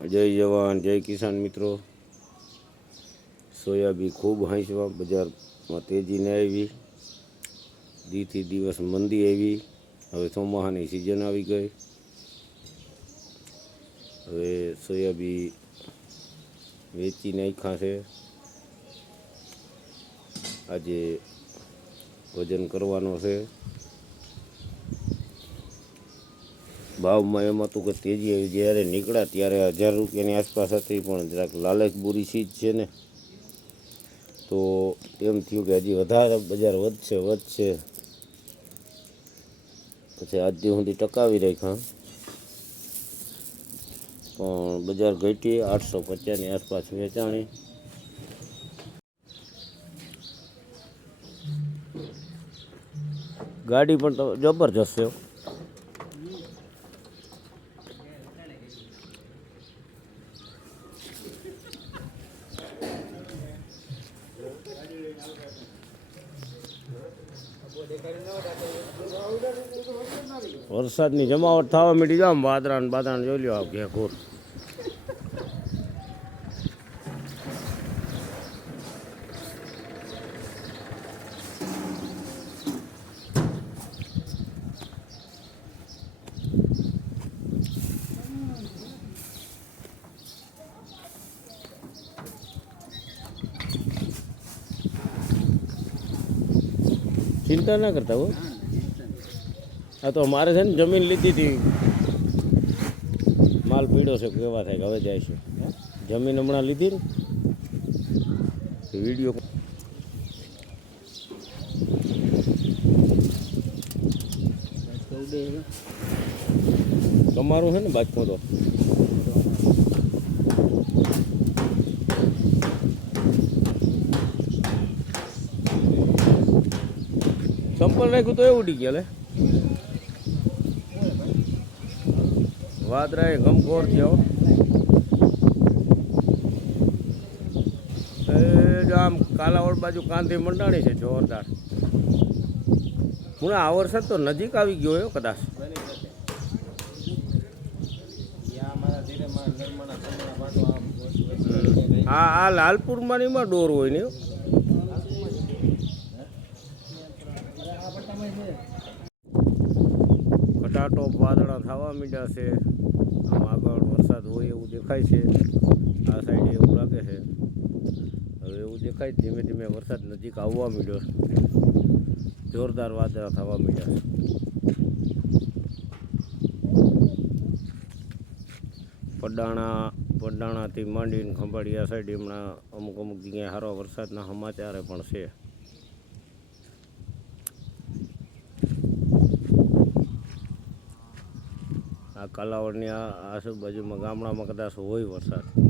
જય જવાન, જય કિસાન મિત્રો. સોયાબી ખૂબ હાંસવા, બજારમાં તેજીને આવી. દીથી દિવસ મંદી આવી. હવે ચોમાહાની સિઝન આવી ગઈ. હવે સોયાબી વેચી નાખ્યા છે. આજે વજન કરવાનો છે. ભાવમાં એમાં તો કે તેજી આવી જ્યારે નીકળ્યા ત્યારે હજાર રૂપિયાની આસપાસ હતી, પણ જરાક લાલચ બુરી ચીજ છે ને. તો એમ થયું કે હજી વધારે બજાર વધશે વધશે. પછી આજથી સુધી ટકાવી રાખ્યા. પણ બજાર ઘટી, આઠસો પચાસની આસપાસ વેચાણી. ગાડી પણ તો જબરજસ્ત છે વરસાદની જમાવટ થવા મીડી જામ વાદરા ને બાદરા જોઈ લ્યો આપ ઘે ઘોર. ચિંતા ના કરતા હો. આ તો મારે છે ને જમીન લીધી હતી. માલ પીડ્યો છે, કેવા થાય કે હવે જાય છે. જમીન હમણાં લીધી ને. વીડિયો તમારું છે ને બાજકો તો? સંપલ નાખ્યું તો એ ઉડી ગયા લે વાદરા એ ગમખોર થયો આમ કાલાવડ બાજુ કાંધી મંડાણી છે જોરદાર. હું આ વરસાદ તો નજીક આવી ગયો એવો કદાચ. હા આ લાલપુરમાં એમાં ડોર હોય ને હો. વાદળા થવા માંડ્યા છે. આમ આગળ વરસાદ હોય એવું દેખાય છે. આ સાઈડે એવું લાગે છે. હવે એવું દેખાય ધીમે ધીમે વરસાદ નજીક આવવા માંડ્યો જોરદાર વાદળા થવા માંડ્યા છે. પડાણા, પડાણાથી માંડીને ખંભાળિયા સાઈડ હમણાં અમુક અમુક જગ્યાએ સારો વરસાદના સમાચારે પણ છે. આ કલાવડની આજુબાજુમાં ગામડામાં કદાચ હોય વરસાદ.